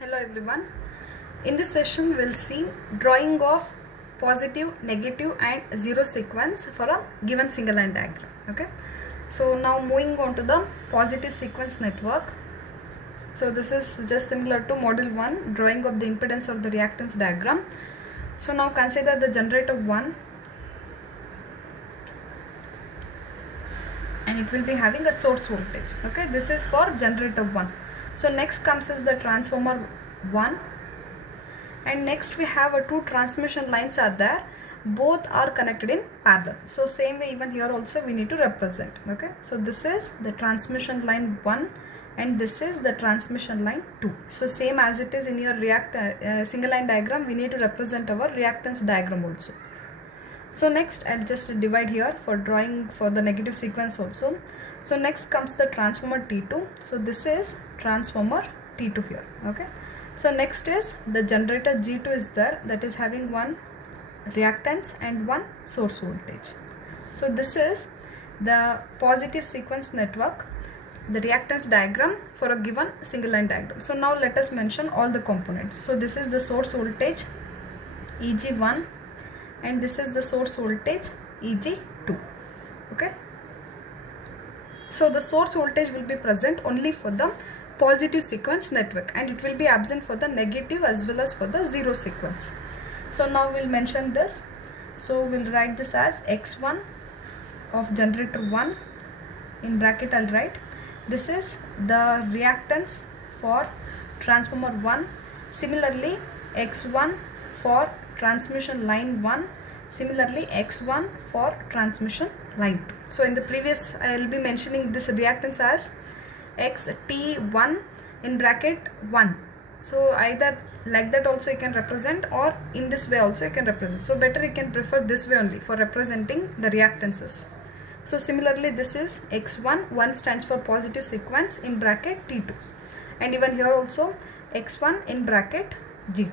Hello everyone. In this session we'll see drawing of positive, negative and zero sequence for a given single line diagram. Okay. So now moving on to the positive sequence network. So this is just similar to model 1, drawing of the impedance of the reactance diagram. So now consider the generator 1 and it will be having a source voltage. Okay, this is for generator 1. So next comes is the transformer 1, and next we have two transmission lines are there, both are connected in parallel. So same way even here also we need to represent. Okay, so this is the transmission line 1 and this is the transmission line 2. So same as it is in your single line diagram, we need to represent our reactance diagram also. So next I'll just divide here for drawing for the negative sequence also. So next comes the transformer T2. So this is transformer T2 here. Okay. So next is the generator G2 is there, that is having one reactance and one source voltage. So this is the positive sequence network, the reactance diagram for a given single line diagram. So now let us mention all the components. So this is the source voltage EG1 and this is the source voltage EG2. Okay. So the source voltage will be present only for the positive sequence network and it will be absent for the negative as well as for the zero sequence. So now we'll mention this. So we'll write this as X1 of generator 1, in bracket I'll write. This is the reactance for transformer 1. Similarly X1 for transmission line 1, similarly X1 for transmission line 2. So in the previous I will be mentioning this reactance as XT1 in bracket 1. So either like that also you can represent or in this way also you can represent. So better you can prefer this way only for representing the reactances. So similarly this is X1, 1 stands for positive sequence in bracket T2, and even here also X1 in bracket G2.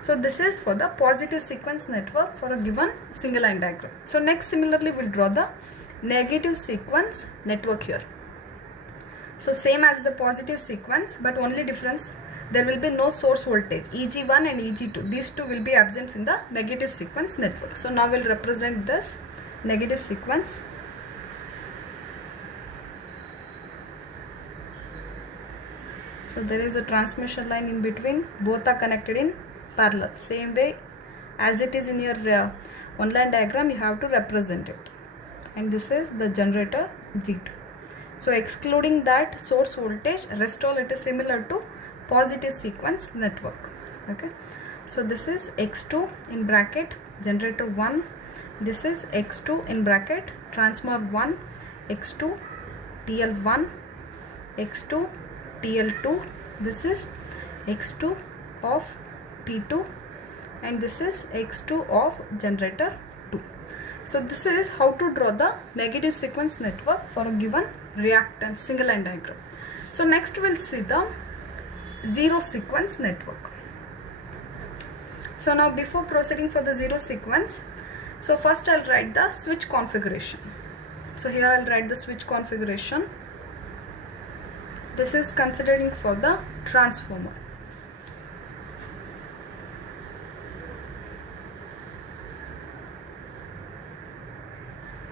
So this is for the positive sequence network for a given single line diagram. So next similarly we'll draw the negative sequence network here. So same as the positive sequence, but only difference, there will be no source voltage EG1 and EG2. These two will be absent in the negative sequence network. So now we'll represent this negative sequence. So there is a transmission line in between, both are connected in parallel. Same way as it is in your one line diagram, you have to represent it. And this is the generator G2. So excluding that source voltage, rest all it is similar to positive sequence network. Okay. So this is X2 in bracket generator 1. This is X2 in bracket transformer 1, X2 TL1, X2 TL2. This is X2 of T2 and this is X2 of generator 2. So this is how to draw the negative sequence network for a given reactance single line diagram. So next we'll see the zero sequence network. So now before proceeding for the zero sequence, so first I'll write the switch configuration. So here I'll write the switch configuration. This is considering for the transformer.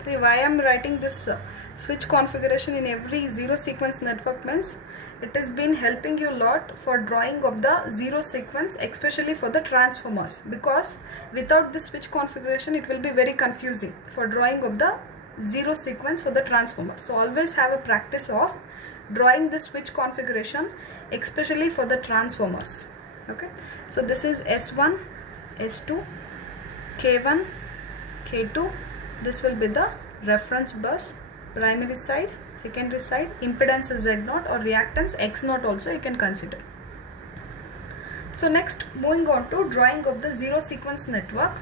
See why I am writing this switch configuration in every zero sequence network means it has been helping you a lot for drawing of the zero sequence, especially for the transformers, because without this switch configuration it will be very confusing for drawing of the zero sequence for the transformer. So always have a practice of drawing the switch configuration, especially for the transformers. Okay, so this is S1, S2, K1, K2. This will be the reference bus, primary side, secondary side, impedance is Z0 or reactance X0 also you can consider. So next moving on to drawing of the zero sequence network.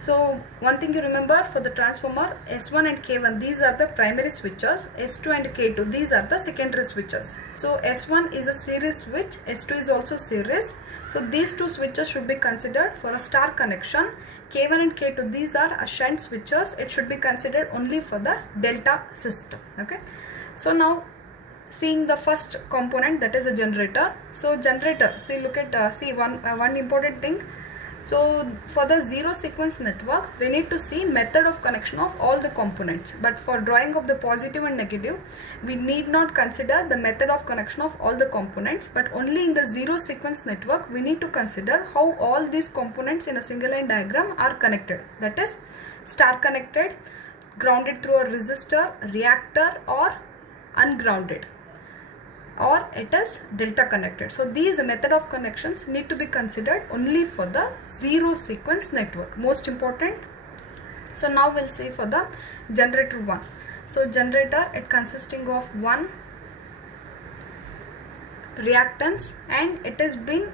So one thing you remember, for the transformer S1 and K1, these are the primary switches, S2 and K2, these are the secondary switches. So S1 is a series switch, S2 is also series. So these two switches should be considered for a star connection. K1 and K2, these are a shunt switches, it should be considered only for the delta system. Okay. So now seeing the first component, that is a generator. So generator, see, look at see one important thing. So for the zero sequence network, we need to see method of connection of all the components, but for drawing of the positive and negative, we need not consider the method of connection of all the components, but only in the zero sequence network we need to consider how all these components in a single line diagram are connected, that is star connected, grounded through a resistor, reactor, or ungrounded, or it is delta connected. So these method of connections need to be considered only for the zero sequence network, most important. So now we'll see for the generator 1. So generator, it consisting of one reactance and it has been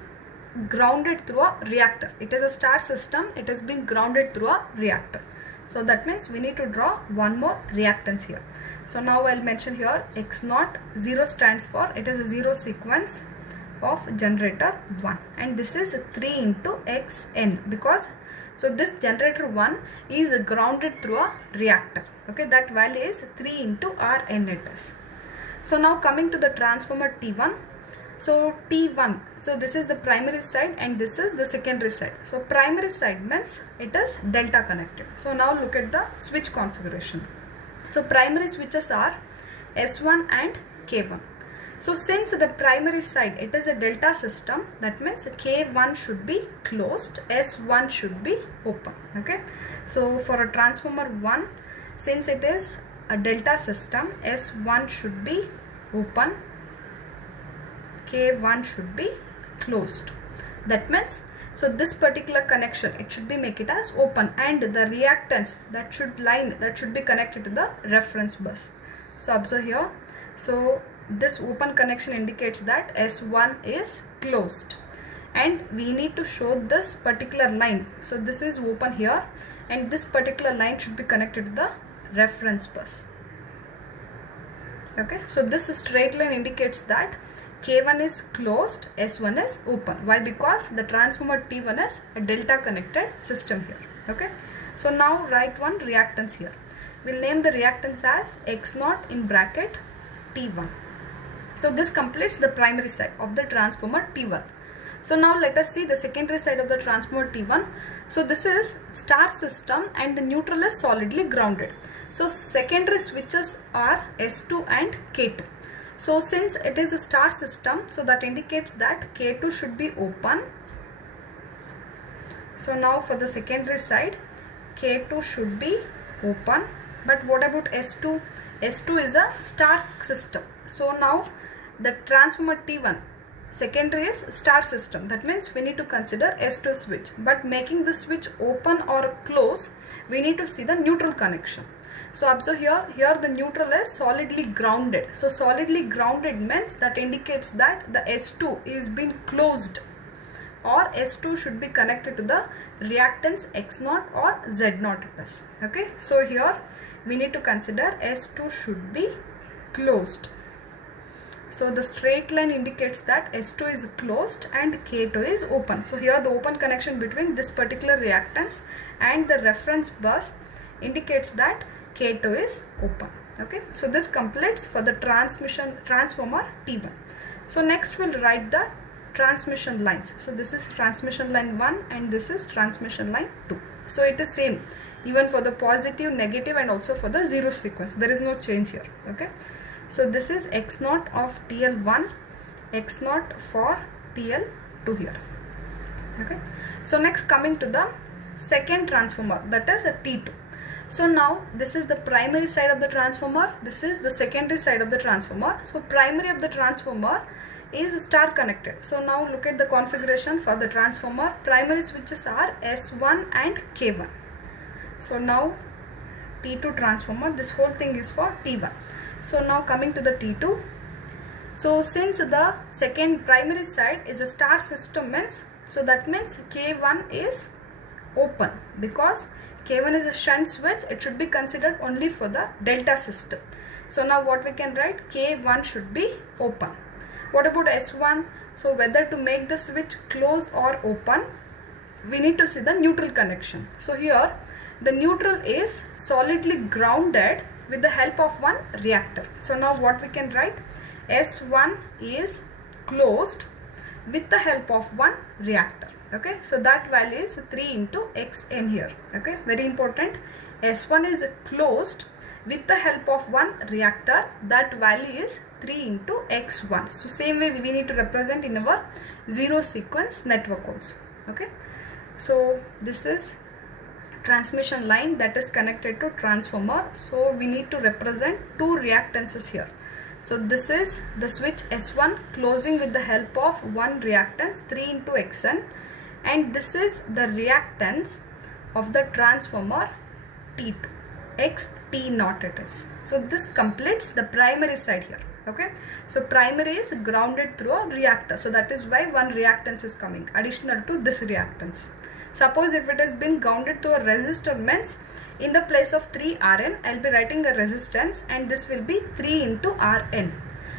grounded through a reactor. It is a star system, it has been grounded through a reactor. So that means we need to draw one more reactance here. So now I'll mention here X0. 0 stands for, it is a zero sequence of generator 1, and this is 3 into Xn, because so this generator 1 is grounded through a reactor. Okay, that value is 3 into Rn it is. So now coming to the transformer T1. So T1, so this is the primary side and this is the secondary side. So primary side means it is delta connected. So now look at the switch configuration. So primary switches are S1 and K1. So since the primary side it is a delta system, that means K1 should be closed, S1 should be open. Okay, so for a transformer 1, since it is a delta system, S1 should be open, K1 should be closed. That means, so this particular connection, it should be make it as open, and the reactance that should be connected to the reference bus. So observe here, so this open connection indicates that S1 is closed, and we need to show this particular line. So this is open here, and this particular line should be connected to the reference bus. Okay, so this straight line indicates that K1 is closed, S1 is open. Why? Because the transformer T1 is a delta connected system here. Okay, so now write one reactance here. We'll name the reactance as X0 in bracket T1. So this completes the primary side of the transformer T1. So now let us see the secondary side of the transformer T1. So this is star system and the neutral is solidly grounded. So secondary switches are S2 and K2. So since it is a star system, so that indicates that K2 should be open. So now for the secondary side, K2 should be open. But what about S2? S2 is a star system. So now the transformer T1 secondary is star system. That means we need to consider S2 switch. But making the switch open or close, we need to see the neutral connection. So observe here the neutral is solidly grounded. So solidly grounded means that indicates that the S2 is being closed, or S2 should be connected to the reactance X0 or Z0 it is. Okay, so here we need to consider S2 should be closed. So the straight line indicates that S2 is closed and K2 is open. So here the open connection between this particular reactance and the reference bus indicates that K2 is open. Okay, so this completes for the transformer T1. So next we'll write the transmission lines. So this is transmission line 1 and this is transmission line 2. So it is same even for the positive, negative, and also for the zero sequence. There is no change here. Okay, so this is X0 of TL1, X0 for TL2 here. Okay, so next coming to the second transformer, that is a T2. So now this is the primary side of the transformer, this is the secondary side of the transformer. So primary of the transformer is star connected. So now look at the configuration for the transformer. Primary switches are S1 and K1. So now T2 transformer, this whole thing is for T1. So now coming to the T2. So since the second primary side is a star system means, so that means K1 is open, because K1 is a shunt switch, it should be considered only for the delta system. So now what we can write, K1 should be open. What about S1? So whether to make the switch close or open, we need to see the neutral connection. So here the neutral is solidly grounded with the help of one reactor. So now what we can write, S1 is closed with the help of one reactor. Okay, so that value is 3 into xn here. Okay, very important. S1 is closed with the help of one reactor, that value is 3 into x1. So same way we need to represent in our zero sequence network also. Okay, so this is transmission line that is connected to transformer. So we need to represent two reactances here. So this is the switch S1 closing with the help of one reactance 3 into xn, and this is the reactance of the transformer T2, xt0 it is. So this completes the primary side here. Okay, so primary is grounded through a reactor, so that is why one reactance is coming additional to this reactance. Suppose if it has been grounded to a resistor, means in the place of 3 Rn, I will be writing a resistance, and this will be 3 into Rn.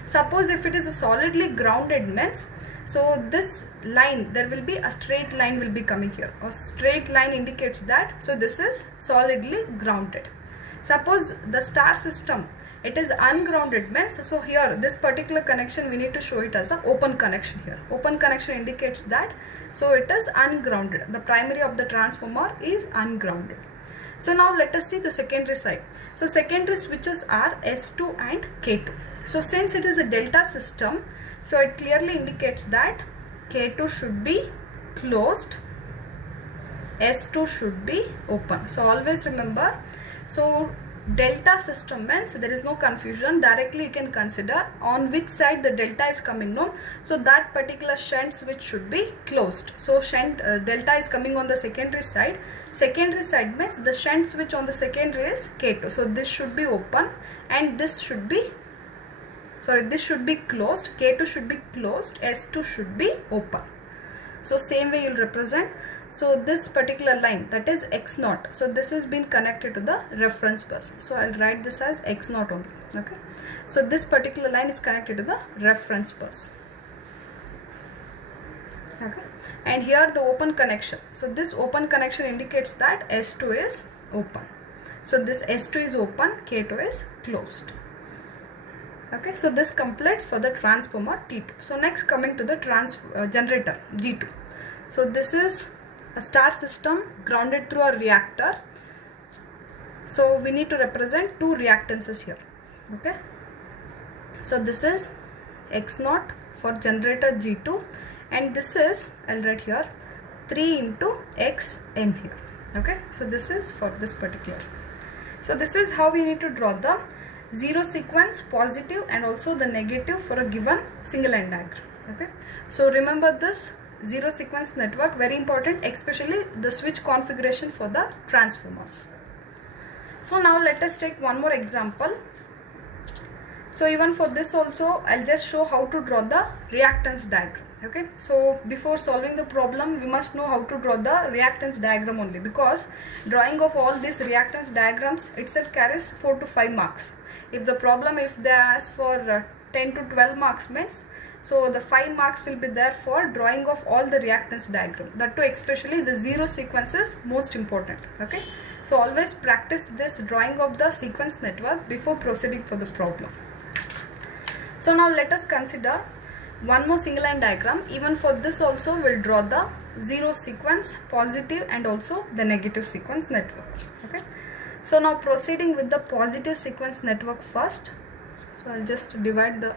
Suppose if it is a solidly grounded, means, so this line, there will be a straight line will be coming here. A straight line indicates that, so this is solidly grounded. Suppose the star system, it is ungrounded, means, so here this particular connection we need to show it as an open connection here. Open connection indicates that, so it is ungrounded. The primary of the transformer is ungrounded. So now let us see the secondary side. So secondary switches are S2 and K2. So since it is a delta system, so it clearly indicates that K2 should be closed, S2 should be open. So always remember, so delta system means there is no confusion. Directly you can consider on which side the delta is coming, no? So that particular shunt switch should be closed. So shunt delta is coming on the secondary side. Secondary side means the shunt switch on the secondary is K2. So this should be open, and this should be, sorry, this should be closed. K2 should be closed, S2 should be open. So same way you will represent. So this particular line, that is x0. So this has been connected to the reference bus. So I'll write this as x0 only. Okay. So this particular line is connected to the reference bus. Okay. And here the open connection. So this open connection indicates that S2 is open. So this S2 is open, K2 is closed. Okay. So this completes for the transformer T2. So next coming to the generator G2. So this is a star system grounded through a reactor. So we need to represent two reactances here. Okay. So this is x0 for generator G2, and this is, I'll write here, 3 into xn here. Okay. So this is for this particular. So this is how we need to draw the zero sequence, positive and also the negative for a given single line diagram. Okay. So remember this zero sequence network, very important, especially the switch configuration for the transformers. So now let us take one more example. So even for this also, I'll just show how to draw the reactance diagram. Okay, so before solving the problem, we must know how to draw the reactance diagram only, because drawing of all these reactance diagrams itself carries 4 to 5 marks. If the problem, if they ask for 10 to 12 marks, means, so the 5 marks will be there for drawing of all the reactance diagram. That too, especially the zero sequence is most important. Okay, so always practice this drawing of the sequence network before proceeding for the problem. So now let us consider one more single line diagram. Even for this also we'll draw the zero sequence, positive and also the negative sequence network. Okay, so now proceeding with the positive sequence network first. So I'll just divide the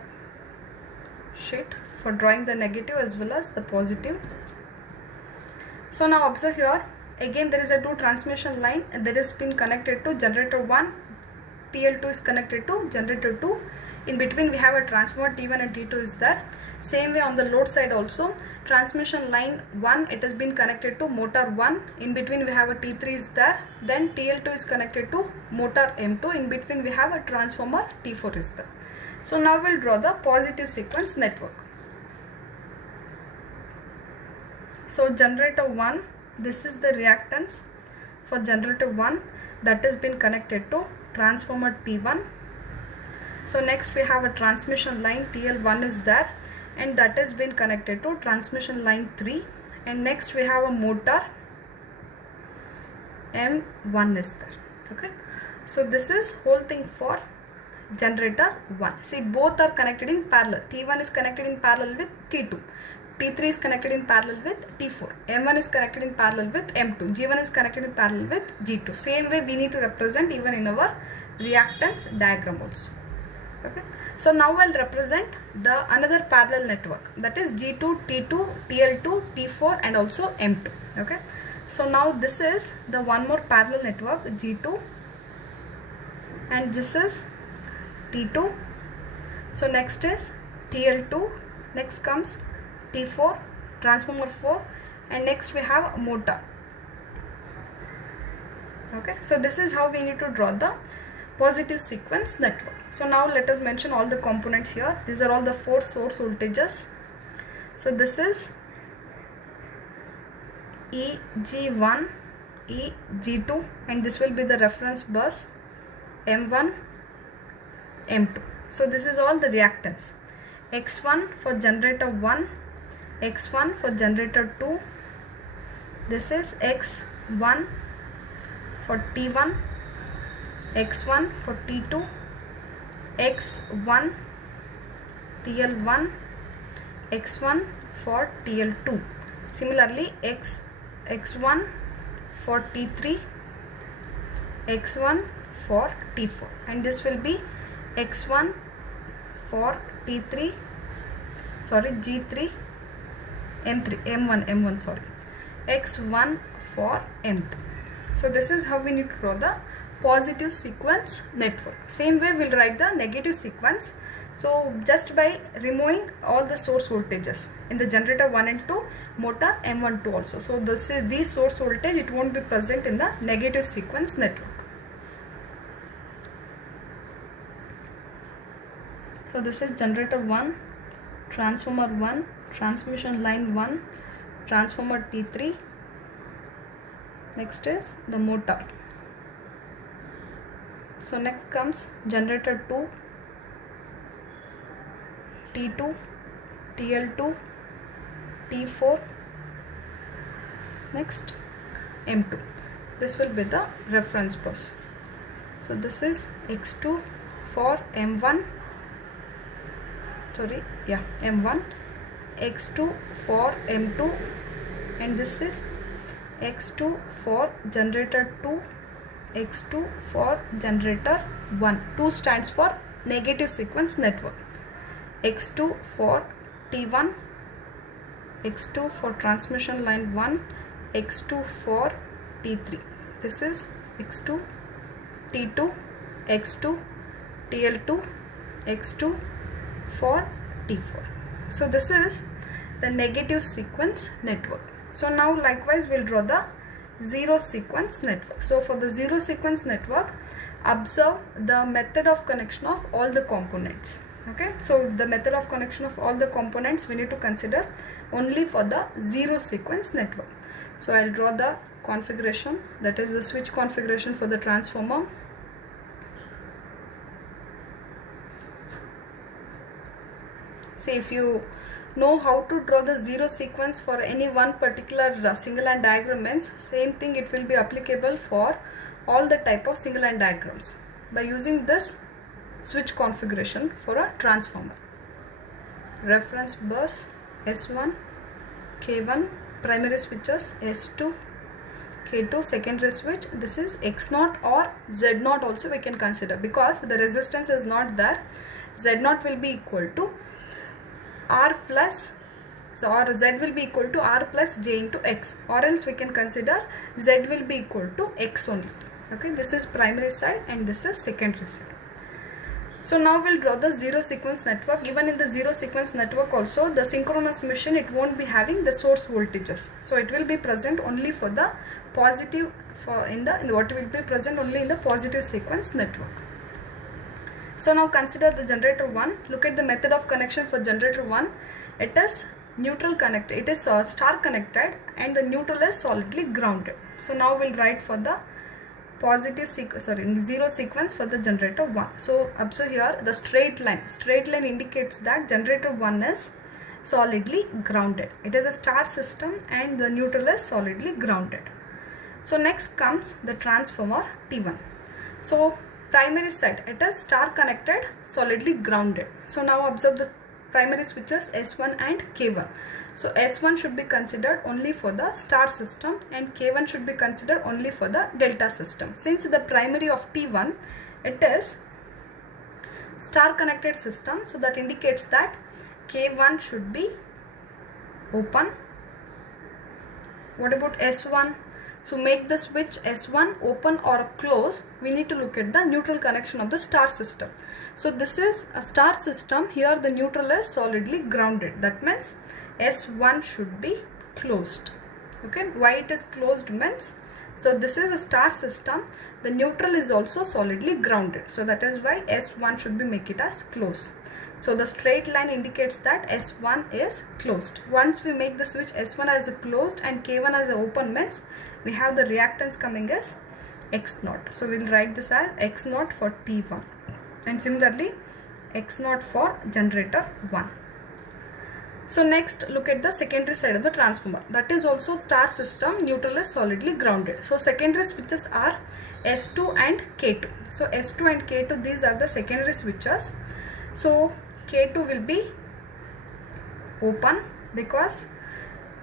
sheet for drawing the negative as well as the positive. So now observe here, again there is a two transmission line and that has been connected to generator 1, TL2 is connected to generator 2. In between we have a transformer T1 and T2 is there. Same way on the load side also, transmission line 1, it has been connected to motor 1. In between we have a T3 is there. Then TL2 is connected to motor M2. In between we have a transformer T4 is there. So now we'll draw the positive sequence network. So generator 1, this is the reactance for generator 1 that has been connected to transformer T1. So next we have a transmission line TL1 is there and that has been connected to transmission line 3, and next we have a motor M1 is there. Okay, so this is whole thing for generator 1. See, both are connected in parallel. T1 is connected in parallel with T2. T3 is connected in parallel with T4. M1 is connected in parallel with M2. G1 is connected in parallel with G2. Same way we need to represent even in our reactance diagram also. Okay. So now I'll represent the another parallel network, that is G2, T2, TL2, T4 and also M2. Okay. So now this is the one more parallel network, G2, and this is T2. So next is TL2, next comes T4, transformer 4, and next we have motor. Okay, so this is how we need to draw the positive sequence network. So now let us mention all the components here. These are all the 4 source voltages. So this is EG1, EG2, and this will be the reference bus M1, M2. So this is all the reactance. X1 for generator 1, X1 for generator 2, this is X1 for T1, X1 for T2, X1 TL1, X1 for TL2. Similarly, X1 for T3, X1 for T4, and this will be X1 for T3, sorry, G3, M1, sorry, X1 for M2. So this is how we need to draw the positive sequence network. Same way we'll write the negative sequence. So just by removing all the source voltages in the generator 1 and 2, motor M1, 2 also. So these source voltage, it won't be present in the negative sequence network. So this is generator 1, transformer 1, transmission line 1, transformer T3. Next is the motor. So next comes generator 2, T2, TL2, T4, next M2. This will be the reference bus. So this is X2 for M1, sorry, yeah, M1, X2 for M2, and this is X2 for generator 2, X2 for generator 1. 2 stands for negative sequence network. X2 for T1, X2 for transmission line 1, X2 for T3. This is X2, T2, X2, TL2, X2 for T4. So this is the negative sequence network. So now likewise we'll draw the zero sequence network. So for the zero sequence network, observe the method of connection of all the components. Okay, so the method of connection of all the components we need to consider only for the zero sequence network. So I'll draw the configuration, that is the switch configuration for the transformer. See, if you know how to draw the zero sequence for any one particular single line diagram, means same thing it will be applicable for all the type of single line diagrams by using this switch configuration for a transformer. Reference bus S1, K1, primary switches S2, K2, secondary switch. This is X0 or Z0 also we can consider, because the resistance is not there. Z0 will be equal to R plus, so or Z will be equal to R plus J into X, or else we can consider Z will be equal to X only. Okay, this is primary side and this is secondary side. So now we'll draw the zero sequence network. Even in the zero sequence network also, the synchronous machine, it won't be having the source voltages. So it will be present only for the positive, for in the what will be present only in the positive sequence network. So now consider the generator 1. Look at the method of connection for generator 1. It is neutral connected. It is star connected and the neutral is solidly grounded. So now we'll write for the positive zero sequence for the generator 1. So observe here the straight line indicates that generator 1 is solidly grounded. It is a star system and the neutral is solidly grounded. So next comes the transformer T1. So primary side, it is star connected, solidly grounded. So now observe the primary switches S1 and K1. So S1 should be considered only for the star system and K1 should be considered only for the delta system. Since the primary of T1, it is star connected system, so that indicates that K1 should be open. What about S1? So make the switch S1 open or close, we need to look at the neutral connection of the star system. So this is a star system, here the neutral is solidly grounded. That means S1 should be closed. Okay, why it is closed means, so this is a star system, the neutral is also solidly grounded. So that is why S1 should be make it as close. So the straight line indicates that S1 is closed. Once we make the switch S1 as a closed and K1 as a open means we have the reactance coming as X0. So we will write this as X0 for T1 and similarly X0 for generator 1. So next look at the secondary side of the transformer. That is also star system, neutral is solidly grounded. So secondary switches are S2 and K2. So S2 and K2, these are the secondary switches. So K2 will be open because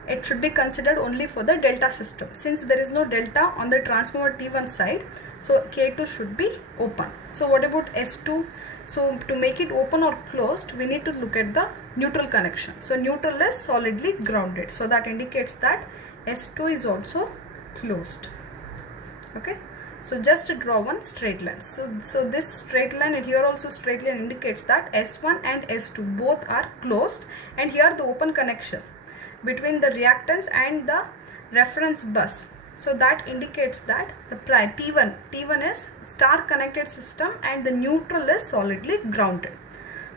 it should be considered only for the delta system. Since there is no delta on the transformer T1 side, so K2 should be open. So what about S2? So to make it open or closed, we need to look at the neutral connection. So neutral is solidly grounded. So that indicates that S2 is also closed. Okay. So just to draw one straight line. So this straight line and here also straight line indicates that S1 and S2 both are closed, and here the open connection between the reactance and the reference bus. So that indicates that the T1 is star connected system and the neutral is solidly grounded.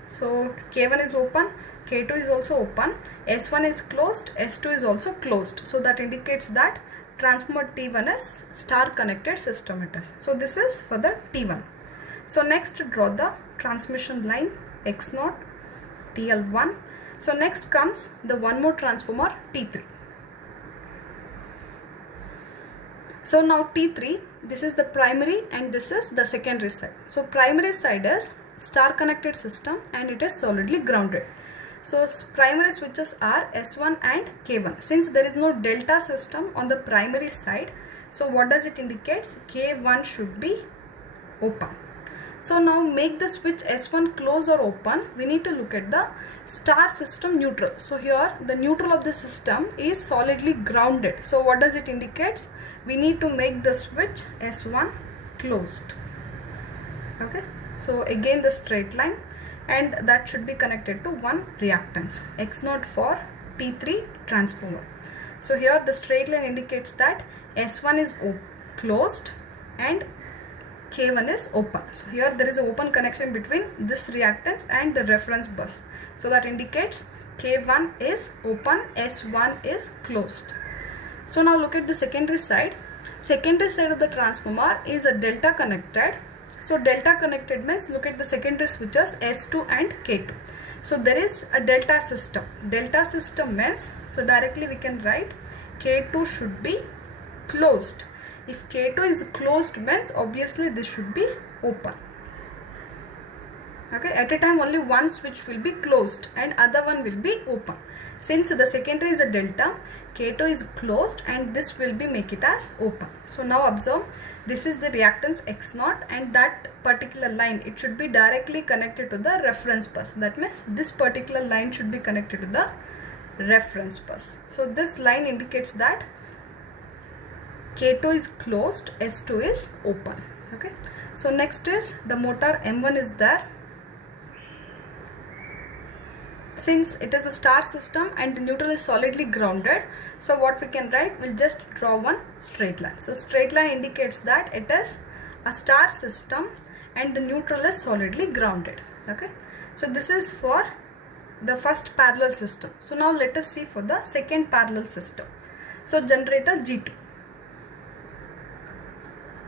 So K1 is open, K2 is also open, S1 is closed, S2 is also closed. So that indicates that transformer T1 is star connected system it is. So this is for the T1. So next draw the transmission line X0, TL1. So next comes the one more transformer T3. So now T3, this is the primary and this is the secondary side. So primary side is star connected system and it is solidly grounded. So primary switches are S1 and K1. Since there is no delta system on the primary side, so what does it indicate? K1 should be open. So now make the switch S1 close or open, we need to look at the star system neutral. So here the neutral of the system is solidly grounded. So what does it indicate? We need to make the switch S1 closed. Okay. So again the straight line, and that should be connected to one reactance X0 for T3 transformer. So here the straight line indicates that S1 is closed and K1 is open. So here there is an open connection between this reactance and the reference bus. So that indicates K1 is open, S1 is closed. So now look at the secondary side. Secondary side of the transformer is a delta connected. So delta connected means look at the secondary switches S2 and K2. So there is a delta system. Delta system means, so directly we can write K2 should be closed. If K2 is closed means obviously this should be open. Okay, at a time only one switch will be closed and other one will be open. Since the secondary is a delta, K2 is closed and this will be make it as open. So now observe, this is the reactance X0 and that particular line, it should be directly connected to the reference bus. That means this particular line should be connected to the reference bus. So this line indicates that K2 is closed, S2 is open. Okay. So next is the motor M1 is there. Since it is a star system and the neutral is solidly grounded, so what we can write, we'll just draw one straight line. So straight line indicates that it is a star system and the neutral is solidly grounded. Okay. So this is for the first parallel system. So now let us see for the second parallel system. So generator G2.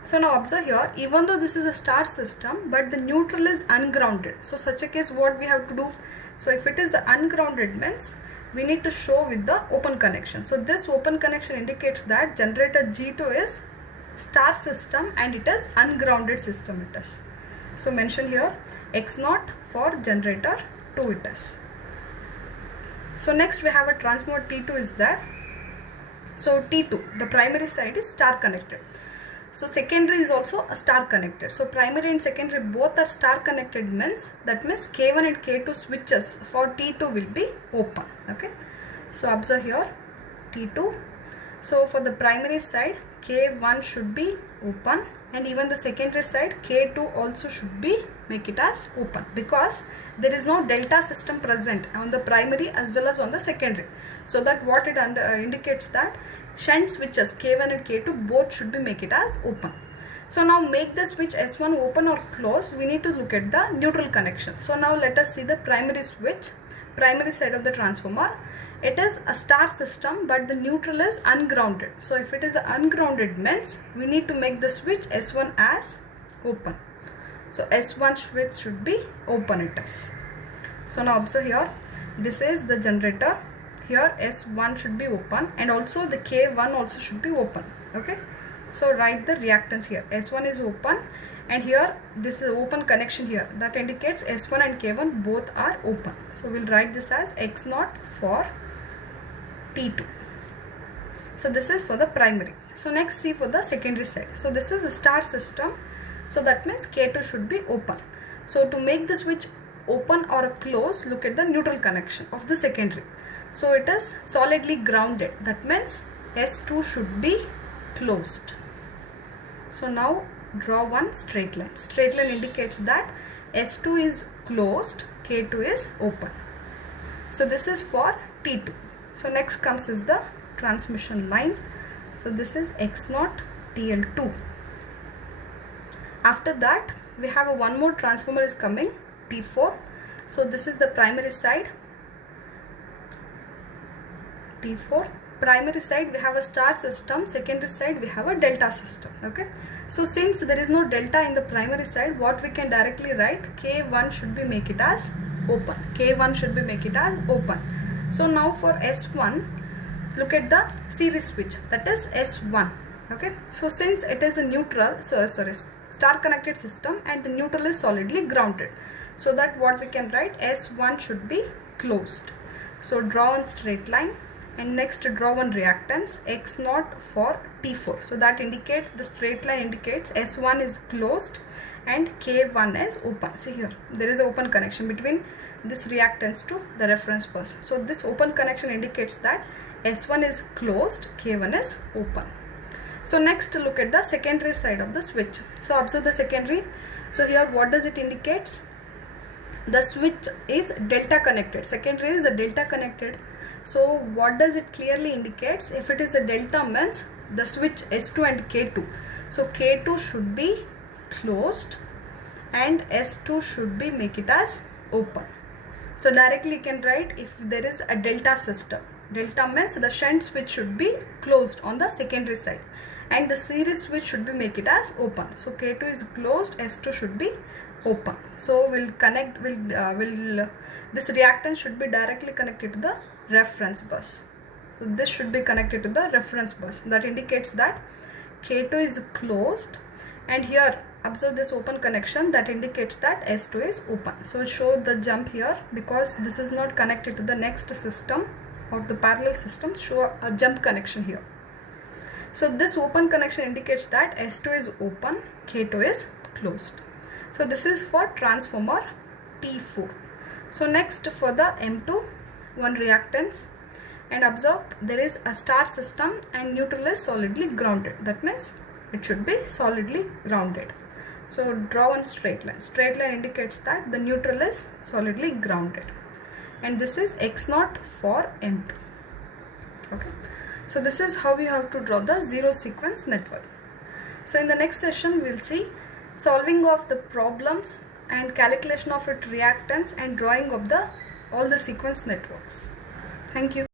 So now observe here, even though this is a star system, but the neutral is ungrounded. So such a case what we have to do? So if it is the ungrounded means we need to show with the open connection. So this open connection indicates that generator G2 is star system and it is ungrounded system it is. So mention here X0 for generator 2 it is. So next we have a transformer T2 is there. So T2, the primary side is star connected. So secondary is also a star connected. So primary and secondary both are star connected means K1 and K2 switches for T2 will be open. Okay. So observe here T2. So for the primary side K1 should be open, and even the secondary side K2 also should be make it as open, because there is no delta system present on the primary as well as on the secondary. So that what it indicates that shunt switches K1 and K2 both should be make it as open. So now make the switch S1 open or close, we need to look at the neutral connection. So now let us see the primary switch, primary side of the transformer. It is a star system but the neutral is ungrounded. So if it is ungrounded means we need to make the switch S1 as open. So S1 switch should be open it is. So now observe here, this is the generator. Here S1 should be open and also the K1 also should be open. Okay. So write the reactance here. S1 is open and here this is open connection here. That indicates S1 and K1 both are open. So we'll write this as X0 for T2. So this is for the primary. So next see for the secondary side. So this is a star system. So that means K2 should be open. So to make the switch open or close, look at the neutral connection of the secondary. So it is solidly grounded. That means S2 should be closed. So now draw one straight line. Straight line indicates that S2 is closed, K2 is open. So this is for T2. So next comes is the transmission line. So this is X0 TL2. After that we have one more transformer is coming, T4. So this is the primary side, T4. Primary side we have a star system, secondary side we have a delta system. Okay. So since there is no delta in the primary side, what we can directly write, K1 should be make it as open. K1 should be make it as open. So now for S1, look at the series switch, that is S1. Okay. So since it is a neutral, star connected system and the neutral is solidly grounded, so that what we can write, S1 should be closed. So draw one straight line. And next draw one reactance X0 for T4. So that indicates, the straight line indicates S1 is closed and K1 is open. See here, there is an open connection between this reactance to the reference bus. So this open connection indicates that S1 is closed, K1 is open. So next look at the secondary side of the switch. So observe the secondary. So here what does it indicate? The switch is delta connected. Secondary is a delta connected. So what does it clearly indicates? If it is a delta means the switch S2 and K2. So K2 should be closed and S2 should be make it as open. So directly you can write, if there is a delta system, delta means the shunt switch should be closed on the secondary side and the series switch should be make it as open. So K2 is closed, S2 should be open. So we'll connect, this reactance should be directly connected to the reference bus. So this should be connected to the reference bus. That indicates that K2 is closed and here observe this open connection, that indicates that S2 is open. So show the jump here, because this is not connected to the next system or the parallel system, show a jump connection here. So this open connection indicates that S2 is open, K2 is closed. So this is for transformer T4. So next for the M2, one reactance, and observe there is a star system and neutral is solidly grounded. That means it should be solidly grounded. So draw one straight line. Straight line indicates that the neutral is solidly grounded. And this is X0 for M2. Okay. So this is how we have to draw the zero sequence network. So in the next session we will see solving of the problems and calculation of its reactance and drawing of all the sequence networks. Thank you.